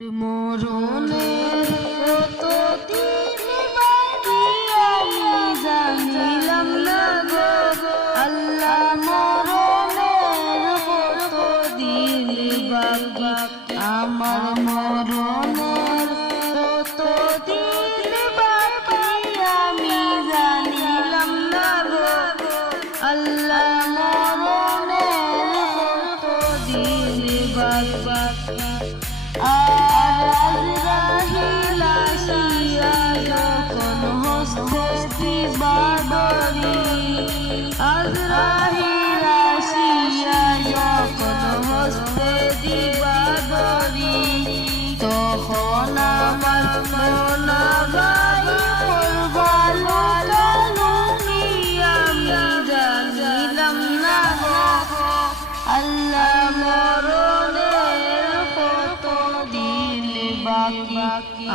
মরণের কতদিন বাকি আমি জানিলাম না গো আল্লাহ, মরণের কতদিন বাকি আমার, মরণের কতদিন বাকি আমি জানিলাম না গো আল্লাহ, মরণের কতদিন বাকি। আর আজরাইল আসিয়া যখন হস্তে দিবা ডরি, আজরাইল আসিয়া যখন হস্তে দিবা ডরি, তখন আমার মনা গাই করবা লুকালুকি আমি জানিলাম না গো আল্লাহ, মরণের কতদিন বাকি।